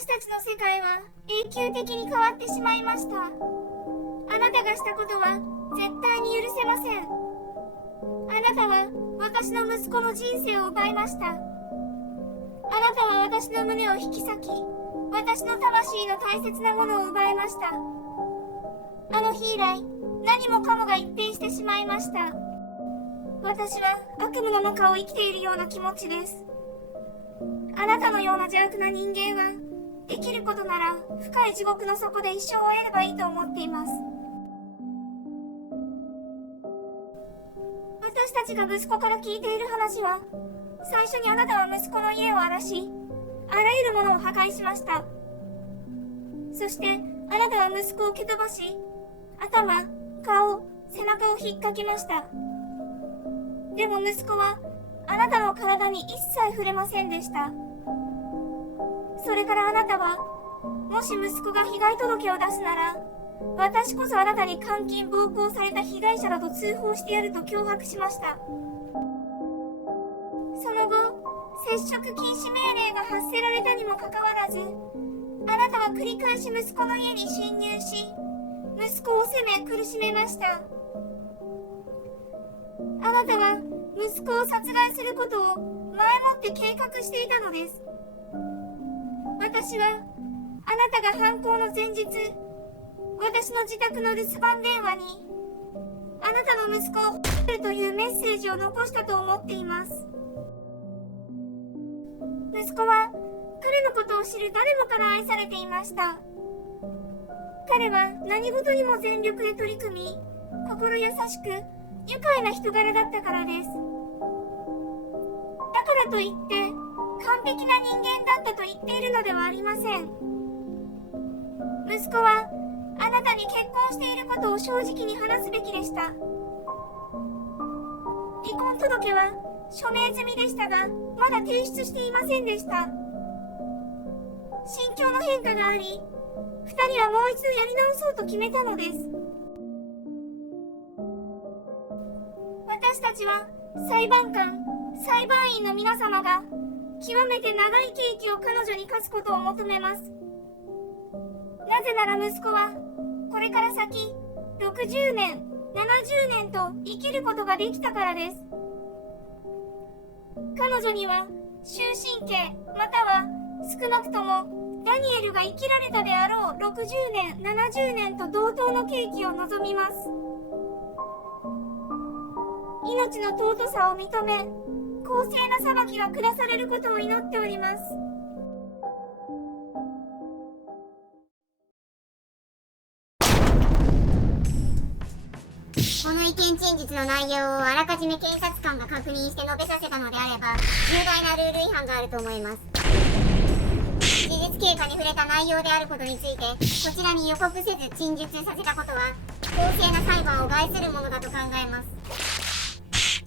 私たちの世界は永久的に変わってしまいました。あなたがしたことは絶対に許せません。あなたは私の息子の人生を奪いました。あなたは私の胸を引き裂き、私の魂の大切なものを奪いました。あの日以来、何もかもが一変してしまいました。私は悪夢の中を生きているような気持ちです。あなたのような邪悪な人間は、できることなら深い地獄の底で一生を得ればいいと思っています。私たちが息子から聞いている話は、最初にあなたは息子の家を荒らし、あらゆるものを破壊しました。そしてあなたは息子を蹴飛ばし、頭、顔、背中を引っかきました。でも息子はあなたの体に一切触れませんでした。それからあなたは、もし息子が被害届を出すなら、私こそあなたに監禁暴行された被害者だと通報してやると脅迫しました。その後、接触禁止命令が発せられたにもかかわらず、あなたは繰り返し息子の家に侵入し、息子を責め苦しめました。あなたは息子を殺害することを前もって計画していたのです。私はあなたが犯行の前日、私の自宅の留守番電話にあなたの息子を褒めるというメッセージを残したと思っています。息子は彼のことを知る誰もから愛されていました。彼は何事にも全力で取り組み、心優しく愉快な人柄だったからです。だからといって完璧な人間だったと言っているのではありません。息子はあなたに結婚していることを正直に話すべきでした。離婚届は署名済みでしたが、まだ提出していませんでした。心境の変化があり、二人はもう一度やり直そうと決めたのです。私たちは裁判官、裁判員の皆様が極めて長い刑期を彼女に課すことを求めます。なぜなら息子はこれから先60年、70年と生きることができたからです。彼女には終身刑または少なくともダニエルが生きられたであろう60年、70年と同等の刑期を望みます。命の尊さを認め、公正な裁きが下されることを祈っております。この意見陳述の内容をあらかじめ検察官が確認して述べさせたのであれば、重大なルール違反があると思います。事実経過に触れた内容であることについて、こちらに予告せず陳述させたことは、公正な裁判を害するものだと考えます。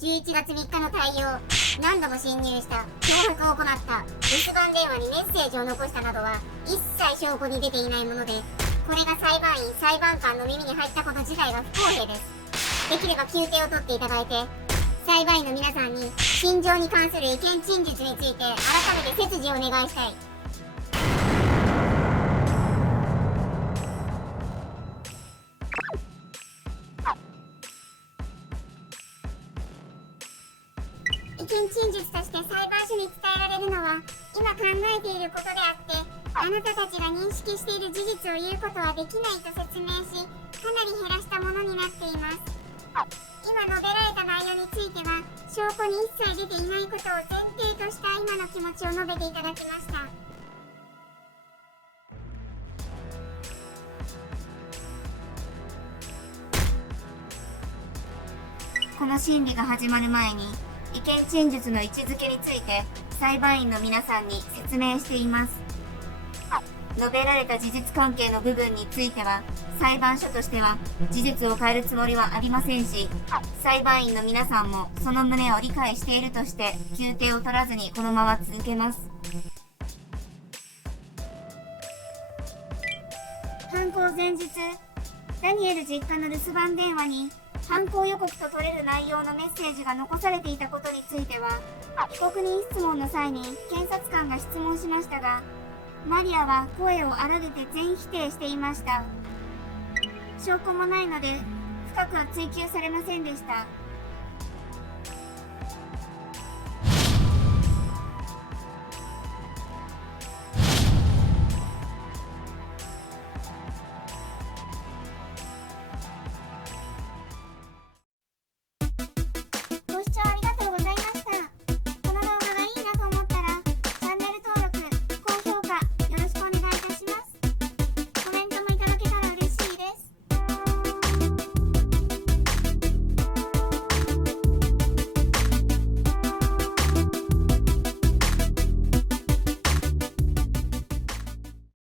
11月3日の対応、何度も侵入した、脅迫を行った、留守番電話にメッセージを残したなどは、一切証拠に出ていないもので、これが裁判員、裁判官の耳に入ったこと自体は不公平です。できれば休廷を取っていただいて、裁判員の皆さんに心情に関する意見陳述について改めて切示をお願いしたい。意見陳述として裁判所に伝えられるのは今考えていることであって、あなたたちが認識している事実を言うことはできないと説明し、かなり減らしたものになっています。今述べられた内容については証拠に一切出ていないことを前提とした今の気持ちを述べていただきました。この審理が始まる前に意見陳述の位置づけについて裁判員の皆さんに説明しています。述べられた事実関係の部分については裁判所としては事実を変えるつもりはありませんし、裁判員の皆さんもその旨を理解しているとして休廷を取らずにこのまま続けます。犯行前日、ダニエル実家の留守番電話に犯行予告と取れる内容のメッセージが残されていたことについては、被告人質問の際に検察官が質問しましたが、マリアは声を荒げて全否定していました。証拠もないので深くは追及されませんでした。